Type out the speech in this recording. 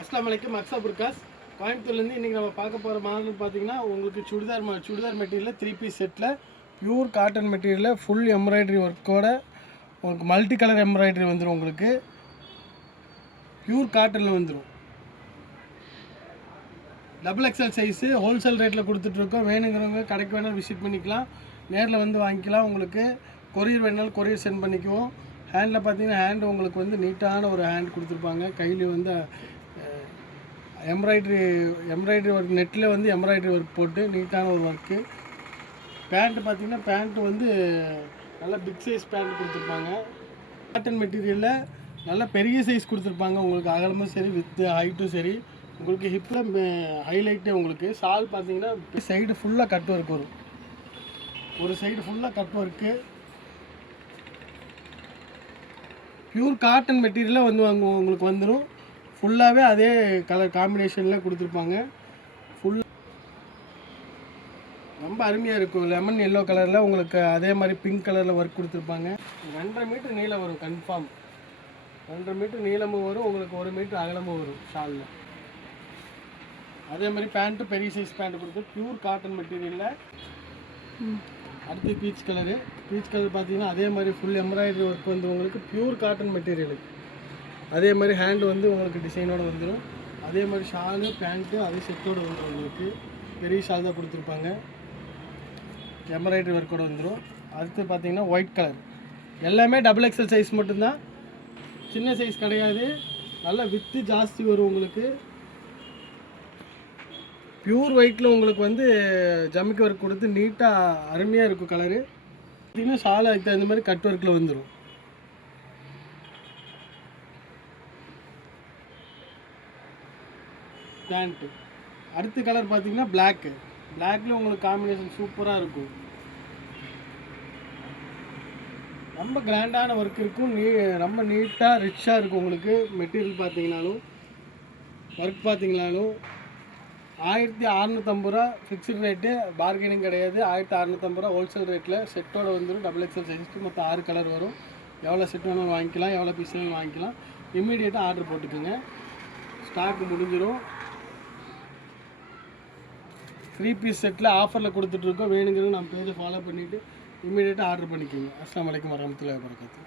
அஸ்ஸலாமு அலைக்கும். அக்ஸா புர்காஸ் கோயம்புத்தூர்லேருந்து இன்றைக்கி நம்ம பார்க்க போகிற மாடல் பார்த்தீங்கன்னா உங்களுக்கு சுடிதார் மெட்டீரியலில் 3 பீஸ் செட்டில் பியூர் காட்டன் மெட்டீரியலில் ஃபுல் எம்ப்ராய்டரி ஒர்க்கோட உங்களுக்கு மல்டி கலர் எம்ப்ராய்டரி வந்துடும். உங்களுக்கு பியூர் காட்டனில் வந்துடும். XXL சைஸு ஹோல்சேல் ரேட்டில் கொடுத்துட்ருக்கோம். வேணுங்கிறவங்க கடைக்கு வேணாலும் விசிட் பண்ணிக்கலாம், நேரில் வந்து வாங்கிக்கலாம். உங்களுக்கு கொரியர் வேணாலும் கொரியர் சென்ட் பண்ணிக்குவோம். ஹேண்டில் பார்த்தீங்கன்னா ஹேண்டு உங்களுக்கு வந்து நீட்டான ஒரு ஹேண்ட் கொடுத்துருப்பாங்க. கையில் வந்து எம்ப்ராய்டரி ஒர்க் நெட்டில் வந்து எம்ப்ராய்டரி ஒர்க் போட்டு நீட்டான ஒரு ஒர்க்கு. பேண்ட்டு பார்த்திங்கன்னா பேண்ட்டு வந்து நல்லா பிக் சைஸ் பேண்ட் கொடுத்துருப்பாங்க. காட்டன் மெட்டீரியலில் நல்லா பெரிய சைஸ் கொடுத்துருப்பாங்க. உங்களுக்கு அகலமும் சரி வித்து ஹைட்டும் சரி. உங்களுக்கு ஹிப்பில் ஹைலைட்டு. உங்களுக்கு ஷால் பார்த்தீங்கன்னா சைடு ஃபுல்லாக கட் ஒர்க் வரும். ஒரு சைடு ஃபுல்லாக கட் ஒர்க்கு. பியூர் காட்டன் மெட்டீரியலாக வந்து உங்களுக்கு வந்துடும். ஃபுல்லாகவே அதே கலர் காம்பினேஷனில் கொடுத்துருப்பாங்க. ரொம்ப அருமையாக இருக்கும். லெமன் எல்லோ கலரில் உங்களுக்கு அதே மாதிரி பிங்க் கலரில் ஒர்க் கொடுத்துருப்பாங்க. 2.5 மீட்டர் நீளம் வரும் கன்ஃபார்ம். 2.5 மீட்டர் நீளமும் வரும், உங்களுக்கு 1 மீட்டர் அகலமும் வரும் ஷாலில். அதே மாதிரி பேண்ட்டு பெரிய சைஸ் பேண்ட்டு கொடுத்து பியூர் காட்டன் மெட்டீரியலில். அடுத்து பீச் கலர் பார்த்தீங்கன்னா அதே மாதிரி ஃபுல் எம்ப்ராய்டரி ஒர்க் வந்து உங்களுக்கு பியூர் காட்டன் மெட்டீரியலுக்கு. அதே மாதிரி ஹேண்டு வந்து உங்களுக்கு டிசைனோடு வந்துடும். அதே மாதிரி ஷாலு பேண்ட்டு அதே செட்டோடு வந்துடும். உங்களுக்கு பெரிய ஷால் தான் கொடுத்துருப்பாங்க, எம்ப்ராய்டரி ஒர்க்கோடு வந்துடும். அடுத்து பார்த்தீங்கன்னா ஒயிட் கலர். எல்லாமே XXL சைஸ் மட்டும்தான், சின்ன சைஸ் கிடையாது. நல்லா வித்து ஜாஸ்தி வரும். உங்களுக்கு பியூர் ஒயிட்டில் உங்களுக்கு வந்து ஜமிக்கி ஒர்க் கொடுத்து நீட்டாக அருமையாக இருக்கும் கலரு. பார்த்திங்கன்னா ஷால் அதுக்கு தகுந்த மாதிரி கட் ஒர்க்கில் வந்துடும். பேண்ட்டு அடுத்த கலர் பார்த்தீங்கன்னா பிளாக்கில் உங்களுக்கு காம்பினேஷன் சூப்பராக இருக்கும். ரொம்ப கிராண்டான ஒர்க் இருக்கும். ரொம்ப நீட்டாக ரிச்சாக இருக்கும். உங்களுக்கு மெட்டீரியல் பார்த்தீங்கன்னாலும் ஒர்க் பார்த்தீங்கன்னாலும் 1650 ரூபா ஃபிக்ஸ்டு ரேட்டு, பார்கெனிங் கிடையாது. 1650 ரூபா ஹோல்சேல் ரேட்டில் செட்டோடு வந்துடும். XXL சைஸ்க்கு மொத்தம் 6 கலர் வரும். எவ்வளோ செட் வேணாலும் வாங்கிக்கலாம், எவ்வளோ பீஸ் வேணாலும் வாங்கிக்கலாம். இம்மீடியட்டாக ஆர்டர் போட்டுக்கோங்க, ஸ்டாக் முடிஞ்சிடும். 3 பீஸ் செட்டில் ஆஃபரில் கொடுத்துட்ருக்கோம். வேணுங்கிறது நம்ம பேஜை ஃபாலோ பண்ணிவிட்டு இம்மீடியட்டாக ஆர்டர் பண்ணிக்கோங்க. அஸ்ஸலாமு அலைக்கும் வரஹ்மத்துல்லாஹி வபரகாத்துஹு.